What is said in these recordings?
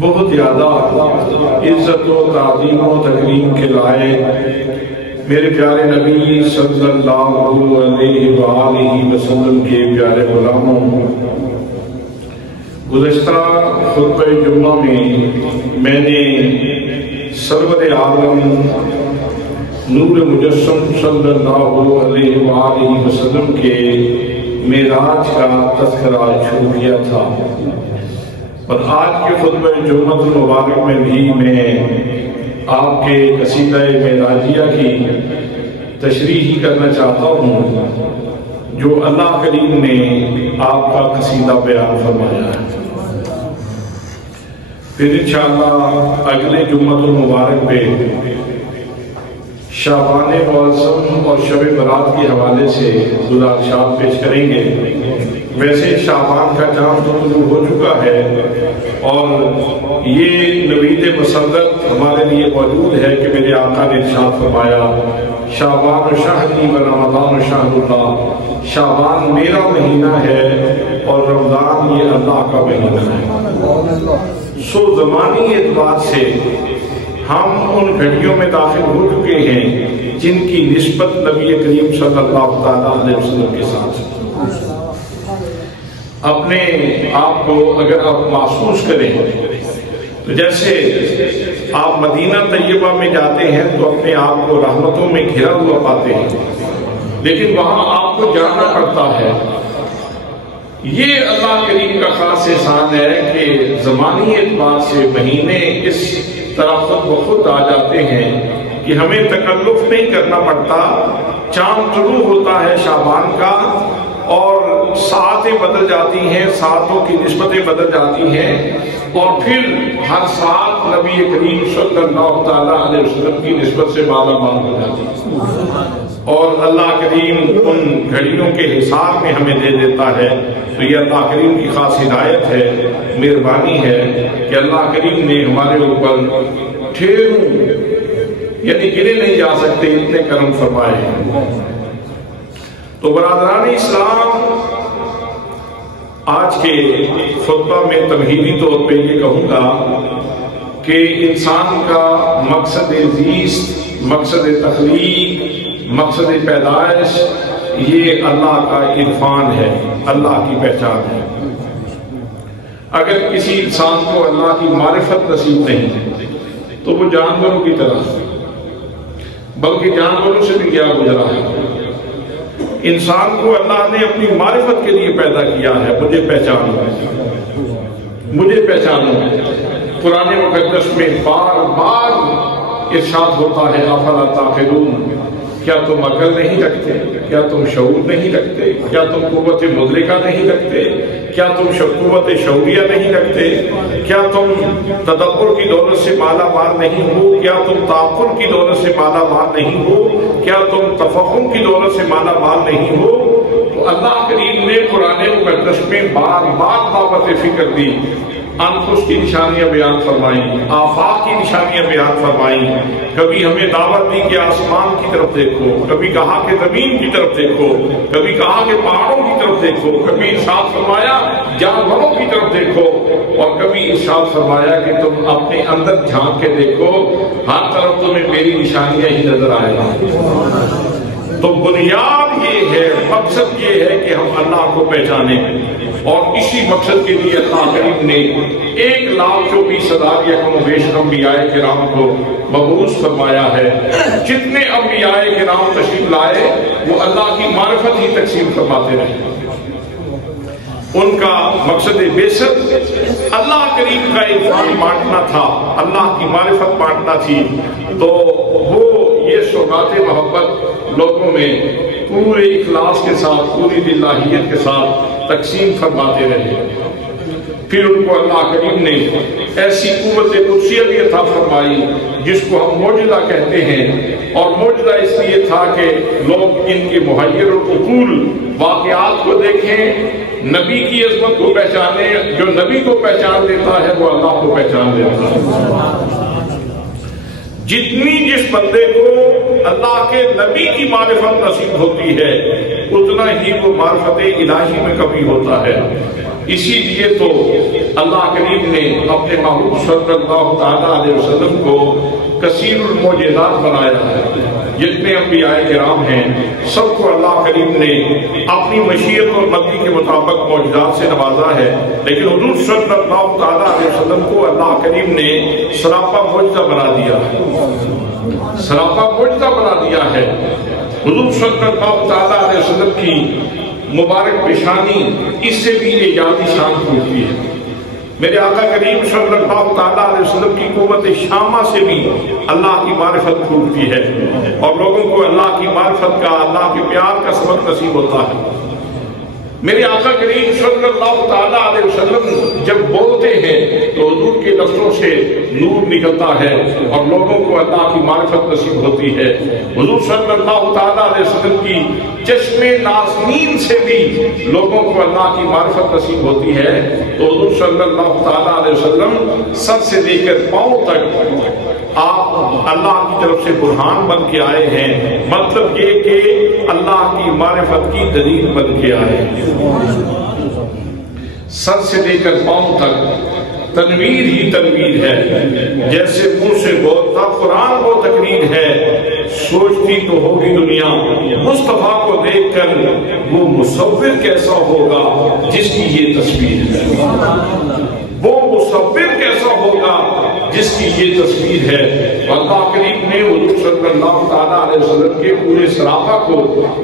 بہت زیادہ عزت و تعظیم و تکریم کے لائق میرے پیارے نبی صلی اللہ علیہ وآلہ وسلم کے پیارے غلاموں، گزشتہ خطبہ جمعہ میں نے سرور عالم نور مجسم صلی اللہ علیہ وآلہ وسلم کے معراج کا تذکرہ شروع کیا تھا، اور آج کے خطبہ جمعہ المبارک میں بھی میں آپ کے قصیدہ معراجیہ کی تشریح کرنا چاہتا ہوں جو اللہ کریم نے آپ کا قصیدہ بیان فرمایا ہے۔ پھر انشاءاللہ اگلے جمعہ المبارک پہ شعبان معظم اور شب برات کے حوالے سے گزارشات پیش کریں گے۔ ویسے شعبان کا چاند شروع ہو چکا ہے اور یہ نوید مسرت ہمارے لیے موجود ہے کہ میرے آقا نے ارشاد فرمایا شعبان شہری و رمضان شہر اللہ، شعبان میرا مہینہ ہے اور رمضان یہ اللہ کا مہینہ ہے۔ سو زمانی اعتبار سے ہم ان گھڑیوں میں داخل ہو چکے ہیں جن کی نسبت نبی کریم صلی اللہ علیہ وسلم کے ساتھ ہے۔ اپنے آپ کو اگر آپ محسوس کریں تو جیسے آپ مدینہ طیبہ میں جاتے ہیں تو اپنے آپ کو رحمتوں میں گھرا ہوا پاتے ہیں، لیکن وہاں آپ کو جانا پڑتا ہے۔ یہ اللہ کریم کا خاص احسان ہے کہ زمانی اعتبار سے مہینے اس طرح خود بخود آ جاتے ہیں کہ ہمیں تکلف نہیں کرنا پڑتا۔ چاند طلوع ہوتا ہے شعبان کا اور ساعتیں بدل جاتی ہیں، ساعتوں کی نسبتیں بدل جاتی ہیں، اور پھر ہر ساعت نبی کریم صلی اللہ تعالیٰ علیہ وسلم کی نسبت سے مالا مال ہو جاتی ہے، اور اللہ کریم ان گھڑیوں کے حساب میں ہمیں دے دیتا ہے۔ تو یہ اللہ کریم کی خاص ہدایت ہے، مہربانی ہے کہ اللہ کریم نے ہمارے اوپر ڈھیروں یعنی گنے نہیں جا سکتے اتنے کرم فرمائے ہیں۔ تو برادران اسلام، آج کے خطبہ میں تمہیدی طور پہ یہ کہوں گا کہ انسان کا مقصد زیست، مقصد تخلیق، مقصد پیدائش یہ اللہ کا عرفان ہے، اللہ کی پہچان ہے۔ اگر کسی انسان کو اللہ کی معرفت نصیب نہیں تو وہ جانوروں کی طرح، بلکہ جانوروں سے بھی کیا گزرا ہے۔ انسان کو اللہ نے اپنی معرفت کے لیے پیدا کیا ہے، مجھے پہچانو، مجھے پہچانو۔ قرآن مقدس میں بار بار ارشاد ہوتا ہے افلا تعقلون، کیا تم عقل نہیں رکھتے؟ کیا تم شعور نہیں رکھتے؟ کیا تم قوت مدرکہ نہیں رکھتے؟ کیا تم قوت شعوریہ نہیں رکھتے؟ کیا تم تدبر کی دولت سے مالا مال نہیں ہو؟ کیا تم تعقل کی دولت سے مالا مال نہیں ہو؟ کیا تم تفہم کی دولت سے مالا مال نہیں ہو؟ تو اللہ کریم نے قرآن مقدس میں بار بار دعوت فکر دی، انفس کی نشانیاں بیان فرمائیں، آفاق کی نشانیاں بیان فرمائیں۔ کبھی ہمیں دعوت دی کہ آسمان کی طرف دیکھو، کبھی کہا کہ زمین کی طرف دیکھو، کبھی کہا کہ پہاڑوں کی طرف دیکھو، کبھی ارشاد فرمایا جانوروں کی طرف دیکھو، اور کبھی ارشاد فرمایا کہ تم اپنے اندر جھانک کے دیکھو، ہر طرف تمہیں میری نشانیاں ہی نظر آئے گا۔ تو بنیاد یہ ہے، مقصد یہ ہے کہ ہم اللہ کو پہچانیں، اور اسی مقصد کے لیے اللہ کریم نے 1,24,000 یا کم و بیش انبیاء کرام کو مبعوث فرمایا ہے۔ جتنے انبیاء کرام تشریف لائے وہ اللہ کی معرفت ہی تقسیم فرماتے رہے۔ ان کا مقصد بعثت اللہ کریم کا عرفان بانٹنا تھا، اللہ کی معرفت بانٹنا تھی، تو وہ یہ سوغات محبت لوگوں میں پورے اخلاص کے ساتھ، پوری للہیت کے ساتھ تقسیم فرماتے رہے۔ پھر ان کو اللہ کریم نے ایسی قوت قدسیہ بھی عطا فرمائی جس کو ہم معجزہ کہتے ہیں، اور معجزہ اس لیے تھا کہ لوگ ان کے محیر العقول واقعات کو دیکھیں، نبی کی عظمت کو پہچانیں۔ جو نبی کو پہچان دیتا ہے وہ اللہ کو پہچان دیتا ہے۔ جتنی جس بندے کو اللہ کے نبی کی معرفت نصیب ہوتی ہے اتنا ہی وہ معرفت الہی میں کمی ہوتا ہے۔ اسی لیے تو اللہ کریم نے اپنے محبوب صلی اللہ تعالیٰ علیہ وسلم کو کثیر المعجزات بنایا ہے. جتنے انبیاء کرام ہیں سب کو اللہ کریم نے اپنی مشیت اور مرضی کے مطابق معجزات سے نوازا ہے، لیکن حضور صلی اللہ تعالیٰ علیہ وسلم کو اللہ کریم نے سراپا معجزہ بنا دیا ہے، سراپا معجزہ بنا دیا ہے. حضور صلی اللہ تعالیٰ علیہ وسلم کی مبارک پیشانی اس سے بھی اعجازی شان پھوٹتی ہے. میرے آقا کریم صلی اللہ تعالیٰ علیہ وسلم کی قوت شامہ سے بھی اللہ کی معرفت پھوٹتی ہے اور لوگوں کو اللہ کی معرفت کا، اللہ کے پیار کا سبق نصیب ہوتا ہے. میرے آقا کریم صلی اللہ تعالیٰ علیہ وسلم جب بولتے ہیں تو حضور کے لفظوں سے نور نکلتا ہے اور لوگوں کو اللہ کی معرفت نصیب ہوتی ہے. حضور صلی اللہ تعالیٰ علیہ وسلم کی چشم نازنین سے بھی لوگوں کو اللہ کی معرفت نصیب ہوتی ہے. تو حضور صلی اللہ تعالیٰ علیہ وسلم سر سے لے کر پاؤں تک آپ اللہ کی طرف سے برہان بن کے آئے ہیں. مطلب یہ کہ اللہ کی معرفت کی دلیل بن کے آئے ہیں. سر سے لے کر پاؤں تک تنویر ہی تنویر ہے. جیسے منہ سے بولتا قرآن وہ تقریر ہے. سوچتی تو ہوگی دنیا مصطفیٰ کو دیکھ کر وہ مصور کیسا ہوگا جس کی یہ تصویر ہے. وہ مصور کیسا ہوگا جس کی یہ تصویر ہے. اللہ کریم نے حضور صلی اللہ تعالیٰ علیہ وسلم کے پورے سراپا کو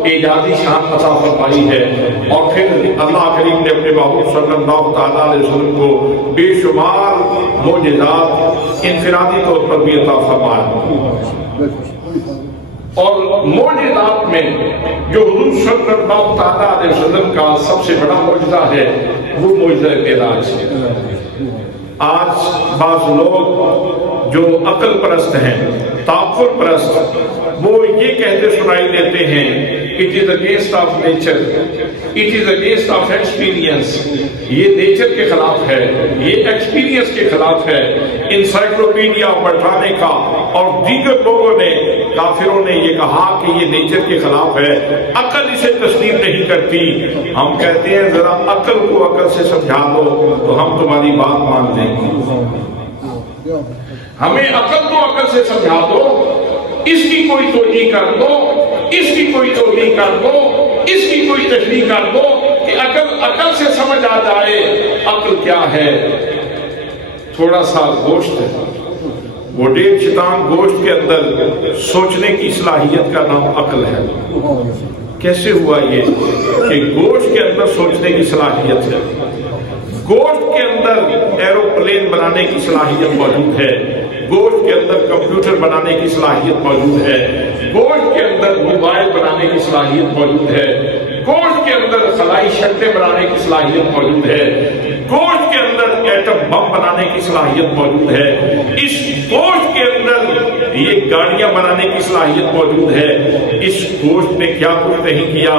اعجازی شان عطا فرمائی ہے. اور پھر اللہ کریم نے اپنے محبوب صلی اللہ تعالیٰ علیہ وسلم کو بے شمار معجزات انفرادی طور پر بھی عطا فرمایا. اور معجزات میں جو حضور صلی اللہ تعالیٰ علیہ وسلم کا سب سے بڑا معجزہ ہے وہ معجزہ معراج ہے. آج بعض لوگ جو عقل پرست ہیں، تاثر پرست، وہ یہ کہتے سنائی دیتے ہیں it is against of nature, it is against of experience. یہ نیچر کے خلاف ہے، یہ ایکسپیرینس کے خلاف ہے. انسائکلوپیڈیا برٹانیکا اور دیگر لوگوں نے، کافروں نے یہ کہا کہ یہ نیچر کے خلاف ہے، عقل اسے تسلیم نہیں کرتی. ہم کہتے ہیں ذرا عقل کو عقل سے سمجھا دو تو ہم تمہاری بات مان لیں گے. ہمیں عقل کو عقل سے سمجھا دو، اس کی کوئی توجیہ کر دو، اس کی کوئی توجیہ کر دو، اس کی کوئی تشریح کر دو کہ عقل سے سمجھ آ جائے. عقل کیا ہے؟ تھوڑا سا گوشت ہے، وہ 1.5 شتان گوشت کے اندر سوچنے کی صلاحیت کا نام عقل ہے. کیسے ہوا یہ کہ گوشت کے اندر سوچنے کی صلاحیت ہے؟ گوشت کے اندر ایروپلین بنانے کی صلاحیت موجود ہے، گوشت کے اندر کمپیوٹر بنانے کی صلاحیت موجود ہے، گوشت کے اندر موبائل بنانے کی صلاحیت موجود ہے، گوشت کے اندر خلائی شکلیں بنانے کی صلاحیت موجود ہے، گوشت کے اندر ایٹم بم بنانے کی صلاحیت موجود ہے. اس گوشت کے اندر یہ گاڑیاں بنانے کی صلاحیت موجود ہے. اس گوشت نے کیا کچھ نہیں کیا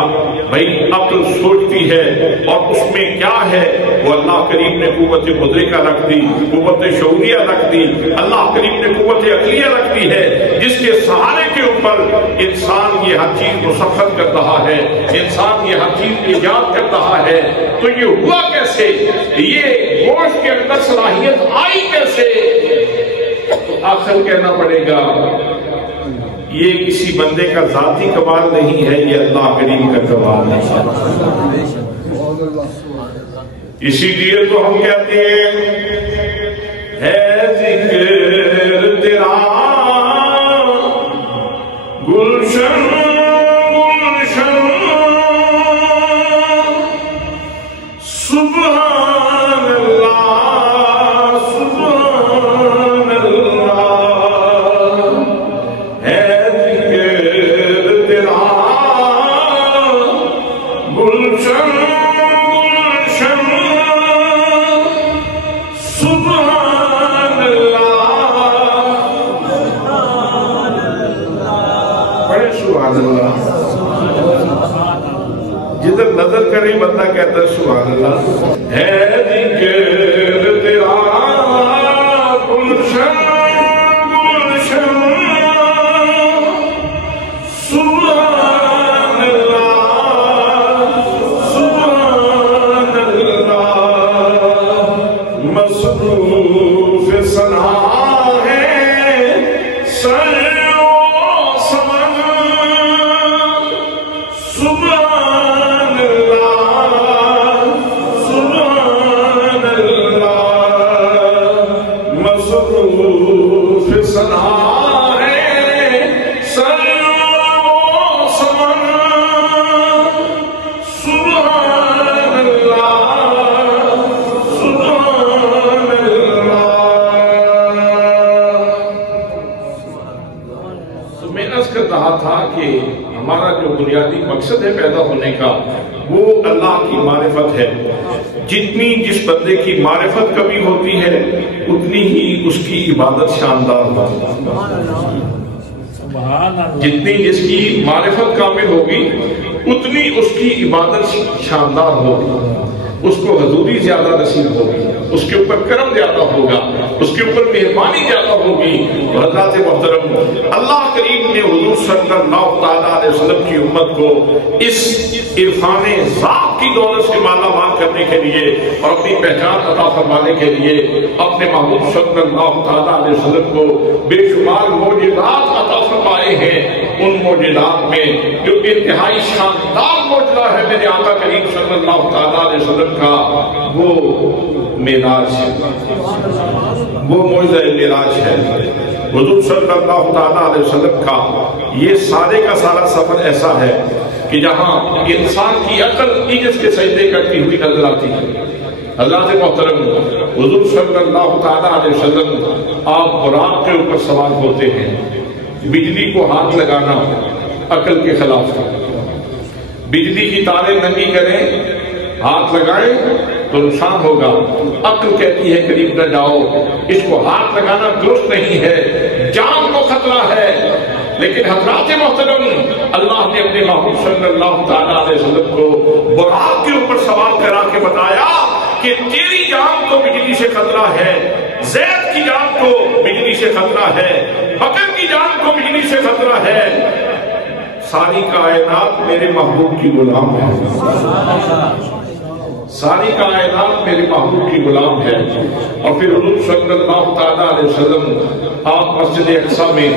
بھائی، عقل سوچتی ہے اور اس میں کیا ہے وہ اللہ کریم نے قوت مدرکہ رکھ دی، قوت شعوریہ رکھ دی. اللہ کریم نے قوت عقلیہ رکھ دی ہے جس کے سہارے کے اوپر انسان یہ ہر چیز مسخر کر رہا ہے، انسان یہ ہر چیز ایجاد کر رہا ہے. تو یہ ہوا کیسے؟ یہ گوشت کے اندر صلاحیت آئی کیسے؟ آخر کہنا پڑے گا یہ کسی بندے کا ذاتی کمال نہیں ہے، یہ اللہ کریم کا کمال ہے. اسی لیے تو ہم کہتے ہیں ہے ذکر تیرا گلشن گلشن سبحان اللہ سبحان اللہ. ہے ذکر تیرا گلشن جدھر نظر کرے بندہ کہتا ہے سبحان اللہ. ہے ذکر تیرا گلشن گلشن سبحان اللہ سبحان اللہ. تھا کہ ہمارا جو بنیادی مقصد ہے پیدا ہونے کا وہ اللہ کی معرفت ہے. جتنی جس بندے کی معرفت کبھی ہوتی ہے اتنی ہی اس کی عبادت شاندار ہوتی ہے. جتنی جس کی معرفت کامل ہوگی اتنی اس کی عبادت شاندار ہوگی، اس کو حضوری زیادہ نصیب ہوگی، اس کے اوپر کرم زیادہ ہوگا، اس کے اوپر مہربانی زیادہ ہوگی. اور حضرات محترم، اللہ کریم نے حضور صلی اللہ تعالیٰ علیہ وسلم کی امت کو اس عرفان ذات کی دولت سے مالا مال کرنے کے لیے اور اپنی پہچان عطا فرمانے کے لیے اپنے محبوب صلی اللہ تعالیٰ علیہ وسلم کو بے شمار معجزات عطا فرمائے ہیں. ان معجزات میں جو انتہائی شاندار معجزہ ہے میرے آقا کریم صلی اللہ تعالیٰ علیہ وسلم کا، وہ معراج ہے، وہ معجزہ معراج ہے. حضور صلی اللہ تعالیٰ علیہ وسلم کا یہ سارے کا سارا سفر ایسا ہے کہ جہاں انسان کی عقل عجز کے سجدے کرتی ہوئی نظر آتی ہے. حضرات محترم، حضور صلی اللہ تعالیٰ علیہ وسلم آپ براق کے اوپر سوار ہوتے ہیں. بجلی کو ہاتھ لگانا عقل کے خلاف ہے. بجلی کی تاریں ننگی کریں، ہاتھ لگائیں تو نقصان ہوگا. عقل کہتی ہے قریب نہ جاؤ، اس کو ہاتھ لگانا درست نہیں ہے، جان کو خطرہ ہے. لیکن حضرات محترم، اللہ نے اپنے محبوب صلی اللہ تعالیٰ علیہ وسلم کو براق کے اوپر سوار کرا کے بتایا کہ تیری جان کو بجلی سے خطرہ ہے، زید کی جان کو بجلی سے خطرہ ہے، بکر کی جان کو بجلی سے خطرہ ہے. ساری کائنات میرے محبوب کی غلام ہے، ساری کائنات میرے محبوب کی غلام ہے. اور پھر حضور صلی اللہ تعالیٰ علیہ وسلم آپ مسجد اقصی میں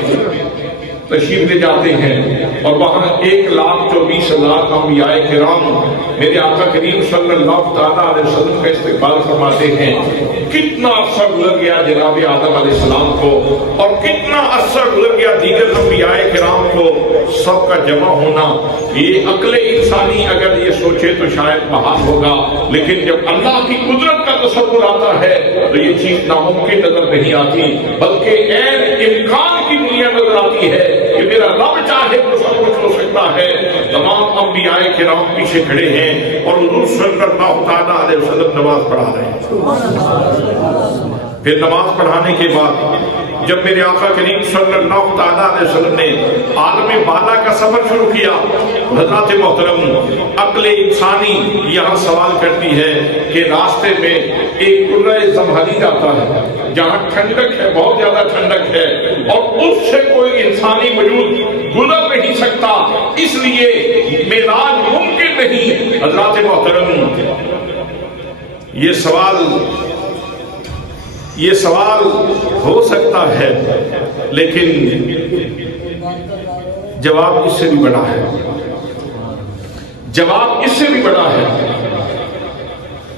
تشریف لے جاتے ہیں اور وہاں 1,24,000 انبیاء کرام میرے آقا کریم صلی اللہ تعالیٰ علیہ وسلم کا استقبال فرماتے ہیں. کتنا عرصہ گزر گیا جناب آدم علیہ السلام کو اور کتنا عرصہ گزر گیا دیگر انبیاء کرام کو، سب کا جمع ہونا. یہ عقل انسانی اگر یہ سوچے تو شاید محال ہوگا، لیکن جب اللہ کی قدرت کا تصور آتا ہے تو یہ چیز ناممکن نظر نہیں آتی، بلکہ عین امکان کی دنیا نظر آتی ہے کہ میرا رب چاہے تو سب کچھ ہو سکتا ہے. تمام انبیاء کرام پیچھے کھڑے ہیں اور حضور صلی اللہ تعالیٰ علیہ وسلم نماز پڑھا رہے ہیں. پھر نماز پڑھانے کے بعد جب میرے آقا کریم صلی اللہ تعالیٰ علیہ وسلم نے عالم بالا کا سفر شروع کیا، حضرات محترم، عقل انسانی یہاں سوال کرتی ہے کہ راستے میں ایک قرہ زمہریر آتا ہے جہاں ٹھنڈک ہے، بہت زیادہ ٹھنڈک ہے اور اس سے کوئی انسانی وجود گزر نہیں سکتا، اس لیے معراج ممکن نہیں. حضرات محترم، یہ سوال ہو سکتا ہے لیکن جواب اس سے بھی بڑا ہے، جواب اس سے بھی بڑا ہے.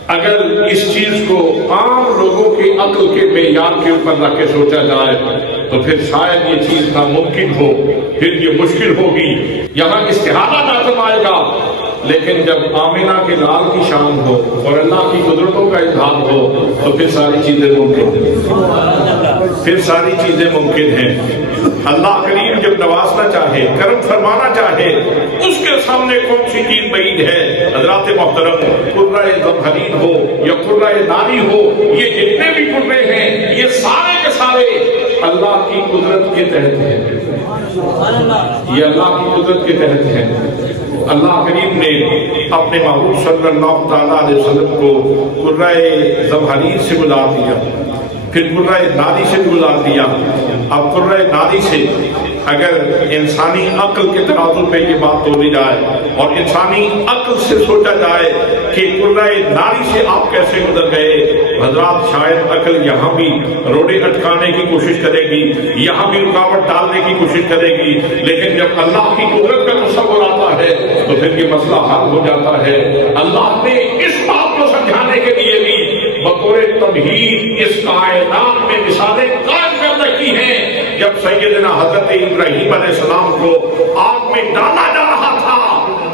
اگر اس چیز کو عام لوگوں کی عقل کے معیار کے اوپر رکھ کے سوچا جائے تو پھر شاید یہ چیز ناممکن ہو، پھر یہ مشکل ہوگی، یہاں استحالہ لازم آئے گا. لیکن جب آمینہ کے لال کی شان ہو اور اللہ کی قدرتوں کا اظہار ہو تو پھر ساری چیزیں ممکن ہیں، پھر ساری چیزیں ممکن ہیں. اللہ کریم جب نوازنا چاہے، کرم فرمانا چاہے، اس کے سامنے کون سی چیز بعید ہے. حضرات محترم، قرہ زمہریر ہو یا قرہ ناری ہو، یہ جتنے بھی قرے ہیں یہ سارے کے سارے اللہ کی قدرت کے تحت ہیں، یہ اللہ کی قدرت کے تحت ہیں. اللہ کریم نے اپنے محبوب صلی اللہ تعالیٰ علیہ وسلم کو قرہ زمہریر سے گزار دیا، پھر قرہ ناری سے گزار دیا. اب قرہ ناری سے اگر انسانی عقل کے ترازو پہ یہ بات تولی جائے اور انسانی عقل سے سوچا جائے کہ قرہ ناری سے آپ کیسے گزر گئے، حضرات شاید عقل یہاں بھی روڑے اٹکانے کی کوشش کرے گی، یہاں بھی رکاوٹ ڈالنے کی کوشش کرے گی. لیکن جب اللہ کی قدرت کا تصور آتا ہے تو پھر یہ مسئلہ حل ہو جاتا ہے. اللہ نے اس بات کو سمجھانے کے لیے بھی بطور تمہید اس کائنات میں مثالیں قائم کر رکھی ہیں. جب سیدنا حضرت ابراہیم علیہ السلام کو آگ میں ڈالا جا رہا تھا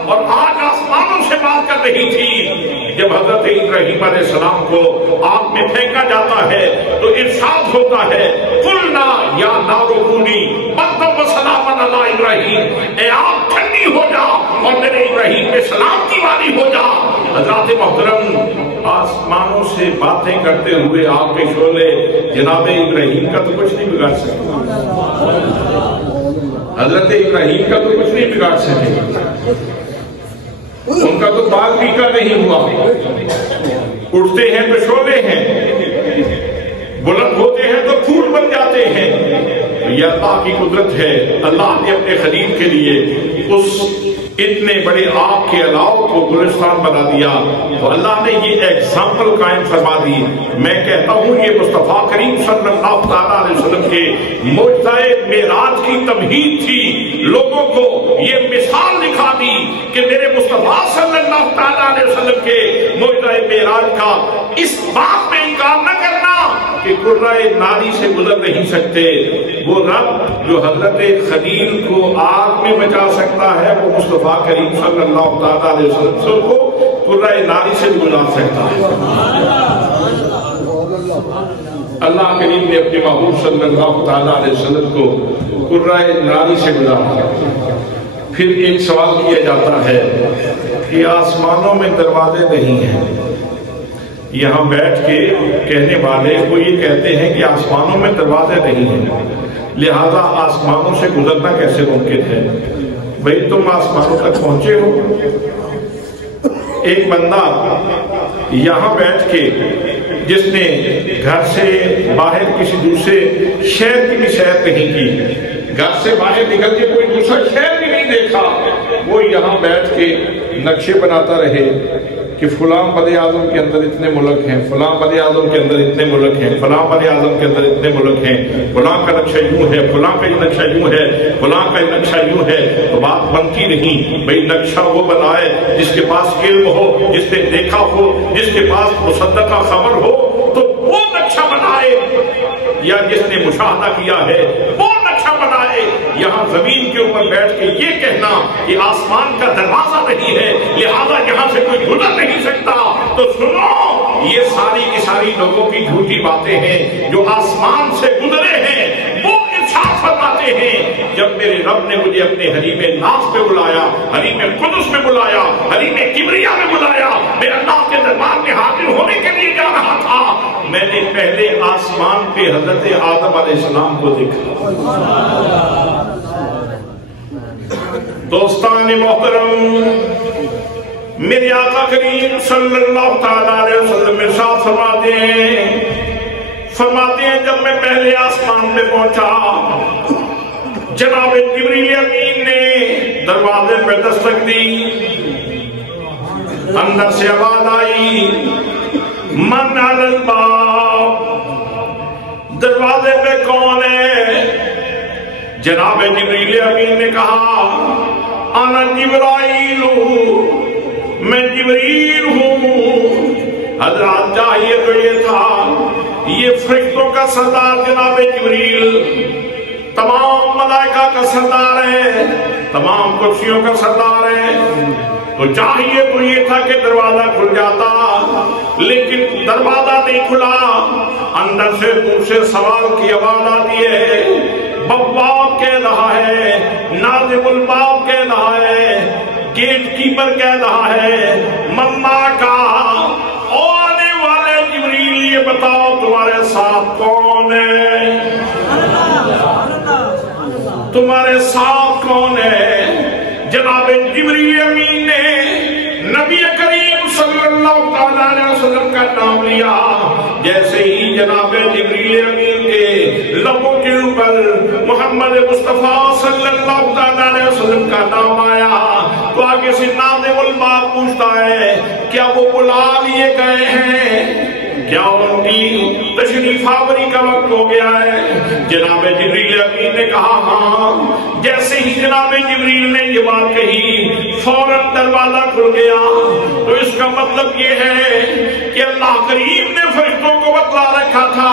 اور آگ آسمانوں سے بات کر رہی تھی، جب حضرت ابراہیم علیہ السلام کو آگ میں پھینکا جاتا ہے تو ارشاد ہوتا ہے قلنا یا نار کونی بردا و سلاما علی ابراہیم، اے آگ ٹھنڈی ہو جا اور میرے ابراہیم پہ سلامتی والی ہو جا۔ حضرات محترم، آسمانوں سے باتیں کرتے ہوئے آگ کے شعلے جناب ابراہیم کا تو کچھ نہیں بگاڑ سکتے، حضرت ابراہیم کا تو کچھ نہیں بگاڑ سکے، ان کا تو بال پیکا نہیں ہوا، اٹھتے ہیں تو شعلے ہیں، بلند ہوتے ہیں تو پھول بن جاتے ہیں۔ یہ اللہ کی قدرت ہے۔ اللہ نے اپنے خلیل کے لیے اس اتنے بڑے آگ کے علاوہ کو گلستان بنا دیا، تو اللہ نے یہ ایگزامپل قائم فرما دی۔ میں کہتا ہوں یہ مصطفیٰ کریم صلی اللہ تعالیٰ علیہ وسلم کے معجزہ معراج کی تمہید تھی، لوگوں کو یہ مثال دکھا دی کہ میرے مصطفیٰ صلی اللہ تعالیٰ علیہ وسلم کے معجزہ معراج کا اس بات میں انکار نہ کرنا کہ قرۂ ناری سے گزر نہیں سکتے۔ وہ رب جو حضرت خلیل کو آگ میں بچا سکتا ہے، وہ مصطفیٰ کریم صلی اللہ تعالیٰ علیہ وسلم کو قرۂ ناری سے گزار سکتا ہے۔ اللہ کریم نے اپنے محبوب صلی اللہ تعالیٰ علیہ وسلم کو قرۂ ناری سے گزارا۔ پھر ایک سوال کیا جاتا ہے کہ آسمانوں میں دروازے نہیں ہیں، یہاں بیٹھ کے کہنے والے وہ یہ کہتے ہیں کہ آسمانوں میں دروازے نہیں ہیں، لہذا آسمانوں سے گزرنا کیسے ممکن ہے؟ بھئی تم آسمانوں تک پہنچے ہو؟ ایک بندہ یہاں بیٹھ کے جس نے گھر سے باہر کسی دوسرے شہر کی بھی سیر نہیں کی، گھر سے باہر نکل کے کوئی دوسرا شہر بھی نہیں دیکھا، وہ یہاں بیٹھ کے نقشے بناتا رہے کہ فلاں وزیر اعظم کے اندر اتنے ملک ہیں، فلاں وزیر اعظم کے اندر اتنے ملک ہیں، فلاں وزیر اعظم کے اندر اتنے ملک ہیں، فلاں کا نقشہ یوں ہے، فلاں کا نقشہ یوں ہے، فلاں کا نقشہ یوں ہے، تو بات بنتی نہیں۔ بھئی نقشہ وہ بنائے جس کے پاس علم ہو، جس نے دیکھا ہو، جس کے پاس مصدقہ خبر ہو، تو وہ نقشہ بنائے، یا جس نے مشاہدہ کیا ہے وہ نقشہ بنائے۔ یہاں زمین کے اوپر بیٹھ کے یہ کہنا کہ آسمان کا دروازہ نہیں ہے لہذا یہاں سے کوئی گزر نہیں سکتا، تو سنو یہ ساری کی ساری لوگوں کی جھوٹی باتیں ہیں۔ جو آسمان سے گزرے ہیں وہ ارشاد فرماتے ہیں جب میرے رب نے مجھے اپنے حریم ناز پہ بلایا، حریم قدس میں بلایا، حریم کبریا میں بلایا، میں اللہ کے دربار میں حاضر ہونے کے لیے جا رہا تھا، میں نے پہلے آسمان پہ حضرت آدم علیہ السلام کو دیکھا۔ دوستان محترم، میرے آقا کریم صلی اللہ تعالیٰ علیہ وسلم ارشاد فرماتے ہیں جب میں پہلے آسمان میں پہنچا، جناب جبریل امین نے دروازے پہ دستک دی، اندر سے آواز آئی من علی الباب، دروازے پہ کون ہے؟ جناب جبریل امین نے کہا انا جبرائیل، میں جبریل ہوں۔ حضرات چاہیے تو یہ تھا، یہ فرشتوں کا سردار جناب جبریل، تمام ملائکہ کا سردار ہے، تمام کرسیوں کا سردار ہے، تو چاہیے تو یہ تھا کہ دروازہ کھل جاتا، لیکن دروازہ نہیں کھلا۔ اندر سے دور سے سوال کی آواز آتی ہے، بواب کہہ رہا ہے، ناظم الباب کہہ رہا ہے، گیٹ کیپر کہہ رہا ہے، مما کا آنے والے جبریل یہ بتاؤ تمہارے ساتھ کون ہے؟ تمہارے ساتھ کون ہے؟ جناب جبریل امین نے نبی کریم صلی اللہ علیہ وسلم کا نام لیا۔ جیسے ہی جناب جبریل امین کے لبوں کے اوپر محمد مصطفیٰ صلی اللہ علیہ وسلم کا نام آیا تو آگے سے ناظم الباب پوچھتا ہے کیا وہ بلا لیے گئے ہیں؟ کیا ان کی تشریف آوری کا وقت ہو گیا ہے؟ جناب جبریل امین نے کہا ہاں۔ جیسے ہی جناب جبریل نے یہ بات کہی فوراً دروازہ کھل گیا۔ تو اس کا مطلب یہ ہے کہ اللہ کریم نے فرشتوں کو بتلا رکھا تھا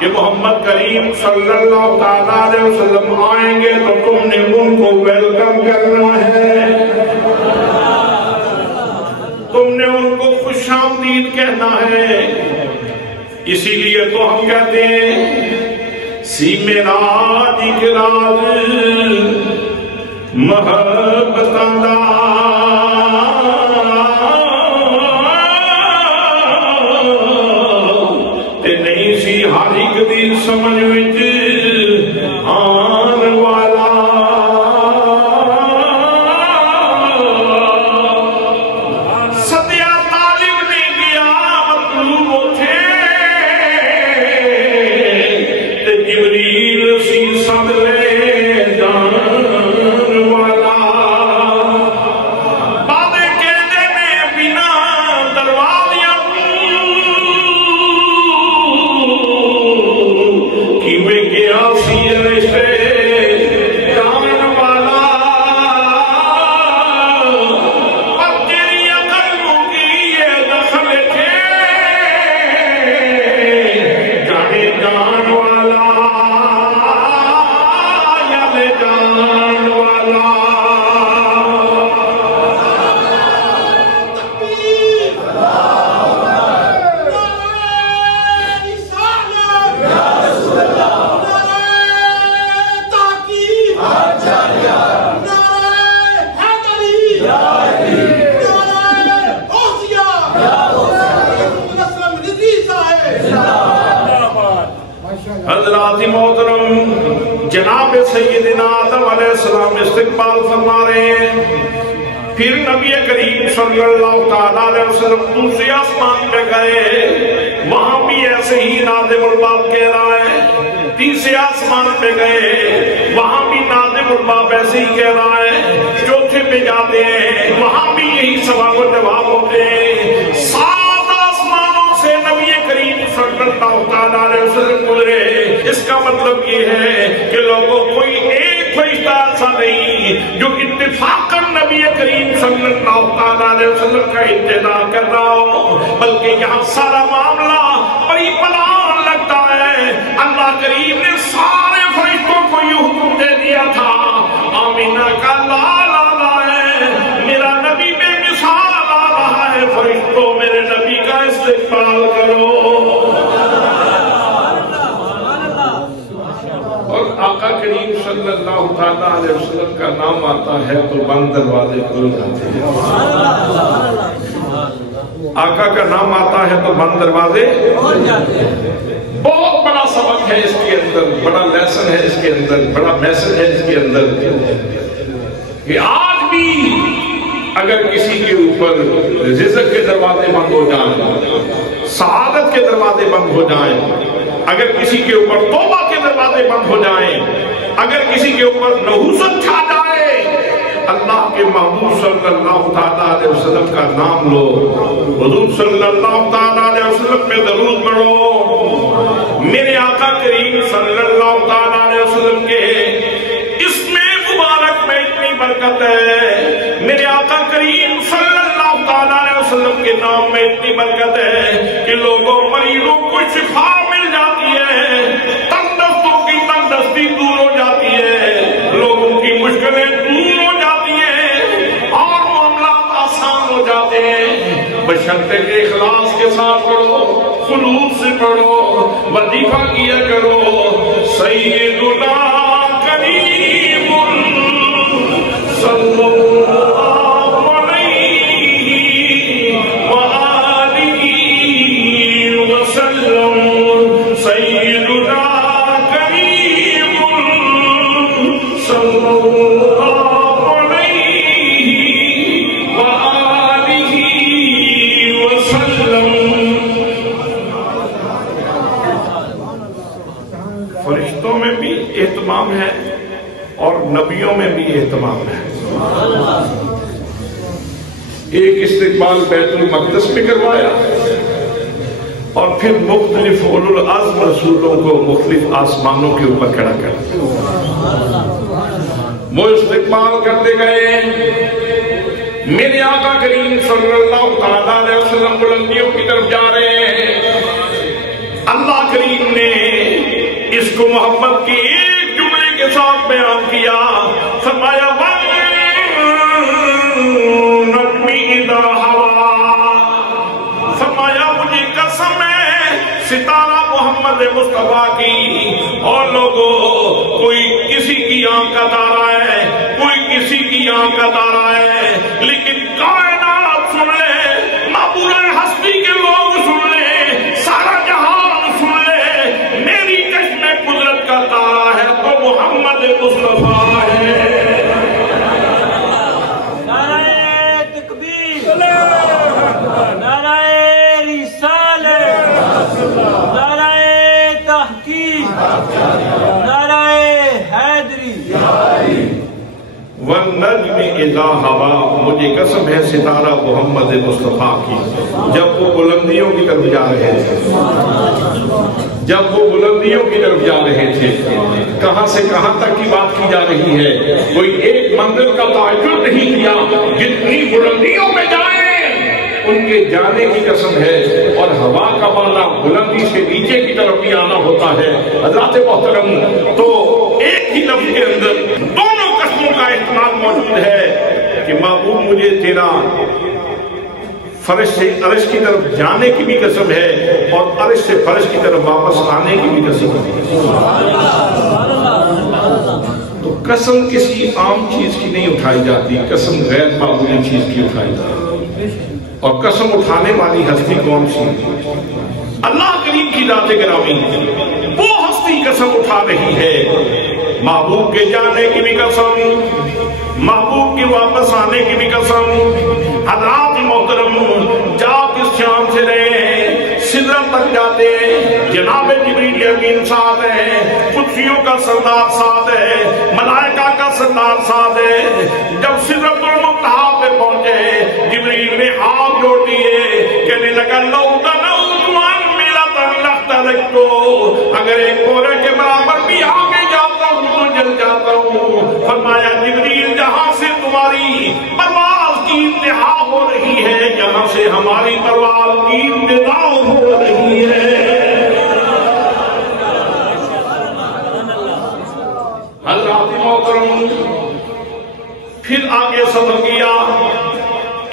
کہ محمد کریم صلی اللہ تعالیٰ علیہ وسلم آئیں گے تو تم نے ان کو ویلکم کرنا ہے، تم نے ان کو خوش آمدید کہنا ہے۔ اسی لیے تو ہم کہتے ہیں سی میراج کے راز محبتاں دا تے نہیں سی ہر ایک دی سمجھ وچ آن والا سدیا طالب نے گیا مطلوب اٹھے تے جبریل سی سد لے جان والا بادے کہنے میں بنا دروازیاں کی میں گیا سی رشتے جان والا پر تیری قلبوں کی یہ دخل تھے جانے جان والا یا لے جان والا حضرات محترم جناب سیدنا آدم علیہ السلام استقبال فرما رہے ہیں. پھر نبی کریم صلی اللہ تعالیٰ علیہ وسلم دوسرے آسمان پہ گئے, وہاں بھی ایسے ہی ناظم الباب کہہ رہا ہے. تیسرے آسمان پہ گئے, وہاں بھی ناظم الباب ایسے ہی کہہ رہا ہے. چوتھے پہ جاتے ہیں, وہاں بھی یہی سوال و جواب ہوتے ہیں. سات آسمانوں سے نبی کریم صلی اللہ تعالیٰ علیہ وسلم گزرے. اس کا مطلب یہ ہے کہ لوگوں کوئی ایک فرشتہ ایسا نہیں جو اتفاقاً نبی کریم صلی اللہ تعالیٰ علیہ وسلم کا انتظار کر رہا ہو, بلکہ یہاں سارا معاملہ بڑی پلان لگتا ہے. اللہ کریم نے سارے فرشتوں کو یہ حکم دے دیا تھا, آمینہ کا لالا ہے, میرا نبی بے مثال آ رہا ہے, فرشتوں میرے نبی کا استقبال کرو. اور آقا کریم صلی اللہ تعالیٰ علیہ وسلم کا نام آتا ہے تو بند دروازے کھل جاتے ہیں. آقا کا نام آتا ہے تو بند دروازے کھل جاتے ہیں. بہت بڑا سبق ہے اس کے اندر, بڑا لیسن ہے اس کے اندر, بڑا میسج ہے اس کے اندر کہ آج بھی اگر کسی کے اوپر رزق کے دروازے بند ہو جائیں, سعادت کے دروازے بند ہو جائیں, اگر کسی کے اوپر توبہ کے دروازے بند ہو جائیں, اگر کسی کے اوپر نحوست چھا جائے, اللہ کے محبوب صلی اللہ تعالیٰ علیہ وسلم کا نام لو, حضور صلی اللہ تعالیٰ علیہ وسلم پہ درود پڑھو. میرے آقا کریم صلی اللہ تعالیٰ علیہ وسلم کے اسم مبارک میں اتنی برکت ہے, میرے آقا کریم صلی اللہ تعالیٰ علیہ وسلم کے نام میں اتنی برکت ہے کہ لوگوں مریضوں کو شفا مل جاتی ہے, تندرستوں کی تندرستی دور ہو جاتی ہے, لوگوں کی مشکلیں دور ہو جاتی ہیں اور معاملات آسان ہو جاتے ہیں. بشرطے کے اخلاص کے ساتھ پڑھو, خلوص سے پڑھو, وظیفہ کیا کرو. سیدنا کریم صلی اللہ علیہ وآلہ وسلم, سیدنا کریم صلی اللہ علیہ وآلہ وسلم. فرشتوں میں بھی اہتمام ہے اور نبیوں میں بھی اہتمام ہے. ایک استقبال بیت المقدس میں کروایا اور پھر مختلف اولو العزم رسولوں کو مختلف آسمانوں کے اوپر کھڑا کر وہ استقبال کرتے گئے. میرے آقا کریم صلی اللہ تعالیٰ علیہ وسلم بلندیوں کی طرف جا رہے ہیں. اللہ کریم نے اس کو محبت کی ایک جملے کے ساتھ بیان کیا, فرمایا فرمایا مجھے قسم ہے ستارہ محمد مصطفیٰ کی, اور لوگ کی آنکھ کا تارا ہے، کوئی کسی کی آنکھ کا تارا ہے، لیکن کائنات سن لے، معبود ہستی کے لوگ سن لے، سارا جہان سن لے، میری چشم قدرت کا تارا ہے تو محمد مصطفیٰ ہے۔ نعرہ تکبیر، نعرہ رسالت، نعرہ تحقیق، نعرہ حیدری۔ والنجم اذا ہوا، مجھے قسم ہے ستارہ محمد مصطفیٰ کی، جب وہ بلندیوں کی طرف جا رہے تھے، جب وہ بلندیوں کی طرف جا رہے تھے، کہاں سے کہاں تک کی بات کی جا رہی ہے، کوئی ایک منزل کا تعین نہیں کیا، جتنی بلندیوں میں جائیں ان کے جانے کی قسم ہے، اور ہوا کا معنی بلندی سے نیچے کی طرف بھی آنا ہوتا ہے۔ حضرات محترم، تو ایک ہی لفظ کے اندر دونوں قسموں کا احتمال موجود ہے کہ محبوب مجھے تیرا فرش سے عرش کی طرف جانے کی بھی قسم ہے، اور عرش سے فرش کی طرف واپس آنے کی بھی قسم ہے۔ تو قسم کسی عام چیز کی نہیں اٹھائی جاتی، قسم غیر معمولی چیز کی اٹھائی جاتی۔ اور قسم اٹھانے والی ہستی کون سی؟ اللہ کریم کی ذات گرامی، وہ ہستی قسم اٹھا رہی ہے، محبوب کے جانے کی بھی قسم، محبوب کے واپس آنے کی بھی قسم۔ حضرات محترم، جا کس شام سے رہے، سدرت تک جاتے، جناب جبریل امین ساتھ ہے، قدسیوں کا سردار ساتھ ہے، ملائکہ کا سردار ساتھ ہے۔ جب سدرت المنتہا پہ پہنچے، جبریل نے ہاتھ جوڑ دیے، کہنے لگا لو دنوت منزلۃ لخترقت، اگر ایک کورے کے برابر بھی آگے جاتا ہوں تو جل جاتا ہوں۔ فرمایا جبریل، جہاں سے تمہاری پرواز کی انتہا ہو رہی ہے، جہاں سے ہماری پرواز کی ابتدا ہو رہی ہے۔ حضرات محترم، پھر آگے سفر کیا،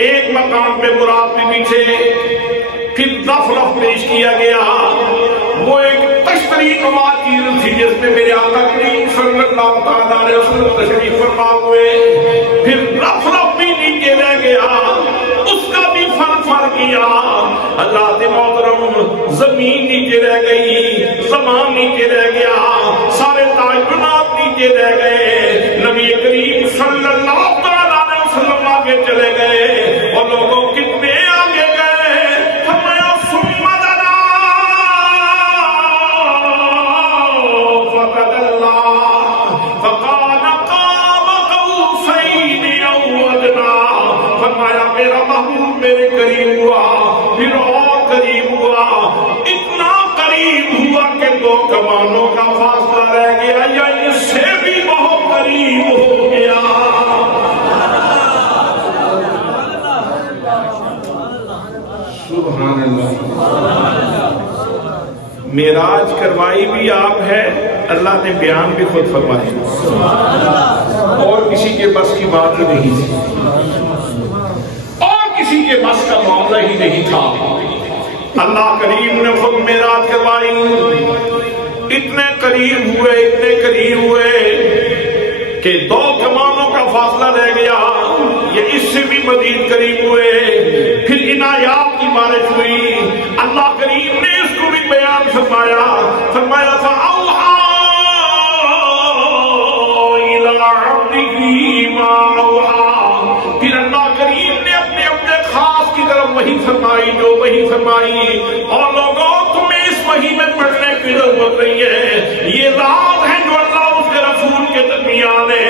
ایک مقام پہ مراد بھی پیچھے، پھر رف پیش کیا گیا، وہ ایک تشتری نما چیز تھی جس میں میرے آقا کریم صلی اللہ تعالیٰ علیہ وسلم تشریف فرما ہوئے، پھر رف بھی نیچے رہ گیا، اس کا بھی فر کیا۔ حضرات محترم، زمین نیچے رہ گئی، زمان نیچے رہ گیا، سارے تعینات نیچے رہ گئے، نبی کریم صلی اللہ تعالیٰ علیہ وسلم آگے چلے گئے، اور لوگوں کتنے آگے گئے، فرمایا ثم دنا فتدلا فقال قاب قوسین او ادنی، فرمایا میرا محبوب میرے قریب ہوا، پھر اور قریب ہوا، اتنا قریب ہوا کہ دو کمانوں کا فاصلہ رہ گیا، یا اس سے بھی بہت قریب ہو گیا۔ سبحان اللہ، معراج کروائی بھی آپ ہے، اللہ نے بیان بھی خود فرمائی، اور کسی کے بس کی بات نہیں تھی، اور کسی کے بس کا معاملہ ہی نہیں تھا۔ اللہ کریم نے خود معراج کروائی، اتنے قریب ہوئے کہ دو کمانوں کا فاصلہ رہ گیا، یہ اس سے بھی مزید قریب ہوئے، پھر عنایات کی بارش ہوئی، اللہ کریم نے اس کو بھی بیان فرمایا فَأَوْحَىٰ إِلَىٰ عَبْدِهِ مَا أَوْحَىٰ، پھر اللہ کریم نے اپنے خاص کی طرف وحی فرمائی جو وحی فرمائی، اور لوگوں تمہیں اس وحی میں پڑھنے کی ضرورت نہیں ہے، یہ راز ہے جو اللہ اس کے رسول کے درمیان ہے۔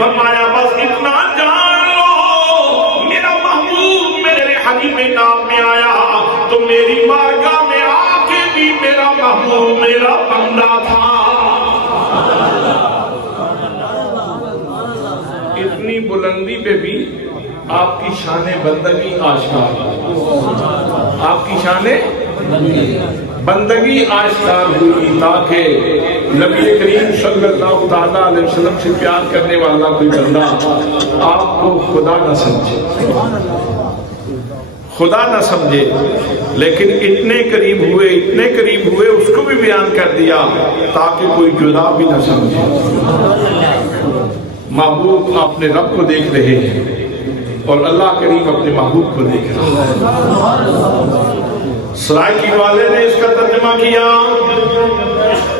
فرمایا بس اتنا جان لو، میرا محبوب میرے حبیب نام میں آیا تو میری بارگاہ میں آ کے بھی میرا محبوب میرا بندہ تھا۔ اتنی بلندی پہ بھی آپ کی شان بندگی آشکار، آپ کی شان بندگی آشکار ہوئی، تاکہ نبی کریم صلی اللہ تعالیٰ علیہ وسلم سے پیار کرنے والا کوئی بندہ آپ کو خدا نہ سمجھے، خدا نہ سمجھے، لیکن اتنے قریب ہوئے اس کو بھی بیان کر دیا تاکہ کوئی جدا بھی نہ سمجھے۔ محبوب اپنے رب کو دیکھ رہے ہیں اور اللہ کریم اپنے محبوب کو دیکھ رہا ہے۔ سرائکی والے نے اس کا ترجمہ کیا،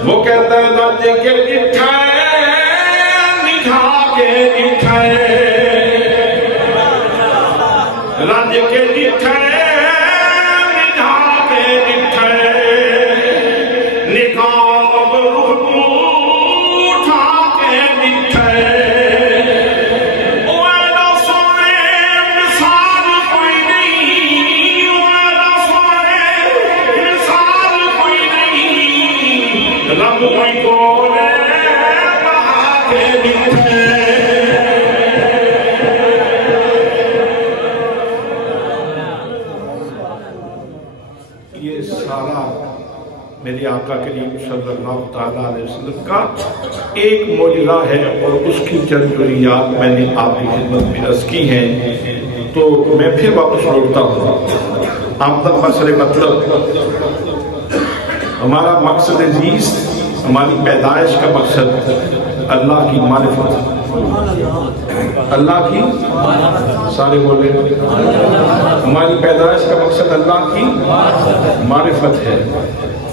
وہ کہتا ہے رج کے دکھائے نکھا کے دکھائے، رج کے دکھائے نکھا کے دکھائے، نکاب رخ اٹھا کے دکھائے، یہ سارا میرے آقا کریم صلی اللہ تعالیٰ علیہ وسلم کا ایک معجزہ ہے، اور اس کی چند جزئیات میں نے آپ کی خدمت میں عرض کی ہیں، تو میں پھر واپس لوٹتا ہوں۔ آمدن بسر مطلب ہمارا مقصد زیست، ہماری پیدائش کا مقصد اللہ کی معرفت، اللہ کی سارے بولے، ہماری پیدائش کا مقصد اللہ کی معرفت ہے۔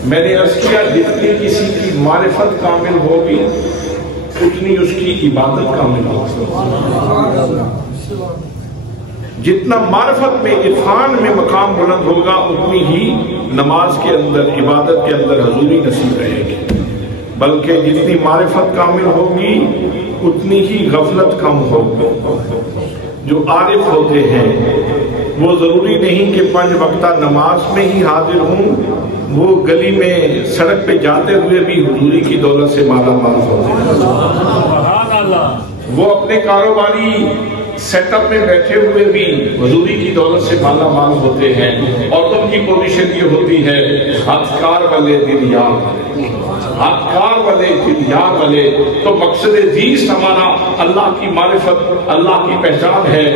میں نے عرض کیا جتنی کسی کی معرفت کامل ہوگی اتنی اس کی عبادت کامل ہوگی، جتنا معرفت میں عرفان میں مقام بلند ہوگا اتنی ہی نماز کے اندر عبادت کے اندر حضوری نصیب رہے گی، بلکہ جتنی معرفت کامل ہوگی اتنی ہی غفلت کم ہوگی۔ جو عارف ہوتے ہیں وہ ضروری نہیں کہ 5 وقتہ نماز میں ہی حاضر ہوں، وہ گلی میں سڑک پہ جاتے ہوئے بھی حضوری کی دولت سے مالا مال ہوتے ہیں، وہ اپنے کاروباری سیٹ اپ میں بیٹھے ہوئے بھی حضوری کی دولت سے مالا مال ہوتے ہیں، اور ان کی پوزیشن یہ ہوتی ہے ہتھکار والے دل یار والے، ہتھکار والے دل یار والے۔ تو مقصد زیست ہمارا اللہ کی معرفت، اللہ کی پہچان ہے،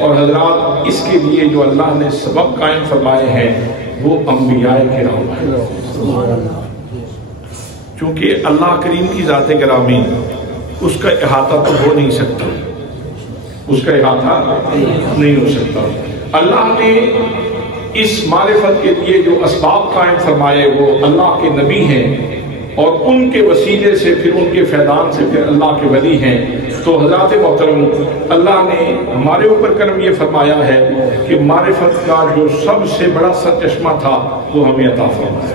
اور حضرات اس کے لیے جو اللہ نے سبب قائم فرمائے ہیں وہ انبیاء کرام ہیں، چونکہ اللہ کریم کی ذات گرامی اس کا احاطہ تو ہو نہیں سکتا، اس کا احاطہ نہیں ہو سکتا۔ اللہ نے اس معرفت کے لیے جو اسباب قائم فرمائے وہ اللہ کے نبی ہیں، اور ان کے وسیلے سے پھر ان کے فیضان سے پھر اللہ کے ولی ہیں۔ تو حضرات محترم، اللہ نے ہمارے اوپر کرم یہ فرمایا ہے کہ معرفت کا جو سب سے بڑا سرچشمہ تھا وہ ہمیں عطا فرمایا۔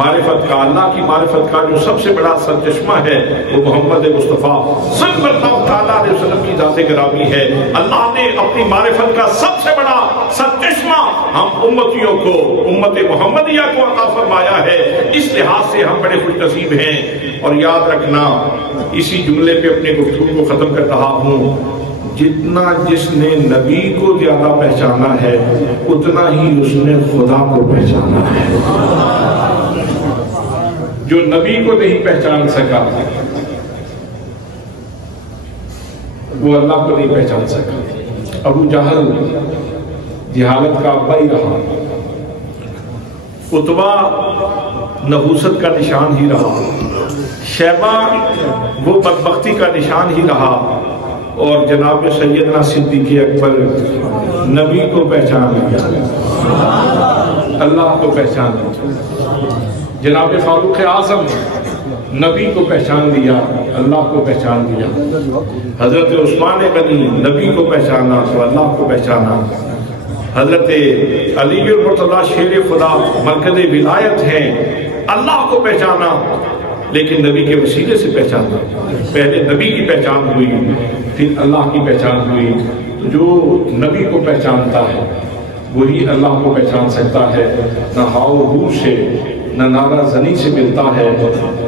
معرفت کا، اللہ کی معرفت کا جو سب سے بڑا سرچشمہ ہے وہ محمد مصطفیٰ صلی اللہ تعالیٰ علیہ وسلم کی ذات گرامی ہے۔ اللہ نے اپنی معرفت کا سب سے بڑا سرچشمہ ہم امتیوں کو، امت محمدیہ کو عطا فرمایا ہے، اس لحاظ سے ہم بڑے خوش نصیب ہیں۔ اور یاد رکھنا، اسی جملے پہ اپنے گفتگو کو ختم کر رہا ہوں، جتنا جس نے نبی کو زیادہ پہچانا ہے اتنا ہی اس نے خدا کو پہچانا ہے۔ جو نبی کو نہیں پہچان سکا وہ اللہ کو نہیں پہچان سکا۔ ابو جہل جہالت کا ابا ہی رہا، عتبہ نحوست کا نشان ہی رہا، شیبہ وہ بدبختی کا نشان ہی رہا، اور جناب سیدنا صدیق اکبر نبی کو پہچان لیا، اللہ کو پہچان لیا۔ جناب فاروق اعظم نبی کو پہچان لیا، اللہ کو پہچان لیا۔ حضرت عثمان غنی نبی کو پہچانا تو اللہ کو پہچانا۔ حضرت علی المرتضیٰ شیر خدا مرکز ولایت ہیں، اللہ کو پہچانا لیکن نبی کے وسیلے سے پہچانا۔ پہلے نبی کی پہچان ہوئی پھر اللہ کی پہچان ہوئی۔ جو نبی کو پہچانتا ہے وہی اللہ کو پہچان سکتا ہے، نہ ہاؤ ہو سے نہ نعرہ زنی سے ملتا ہے،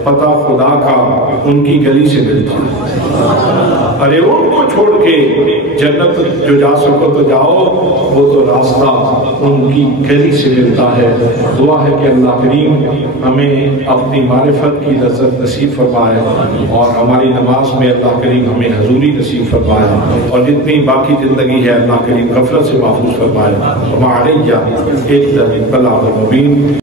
پتہ خدا کا ان کی گلی سے ملتا ہے۔ ارے ان کو چھوڑ کے جنت جو جا سکو تو جاؤ، وہ تو راستہ ان کی گلی سے ملتا ہے۔ دعا ہے کہ اللہ کریم ہمیں اپنی معرفت کی لذت نصیب فرمائے، اور ہماری نماز میں اللہ کریم ہمیں حضوری نصیب فرمائے، اور جتنی باقی زندگی ہے اللہ کریم غفلت سے محفوظ فرمائے۔ وما علیہ الا البلاغ المبین۔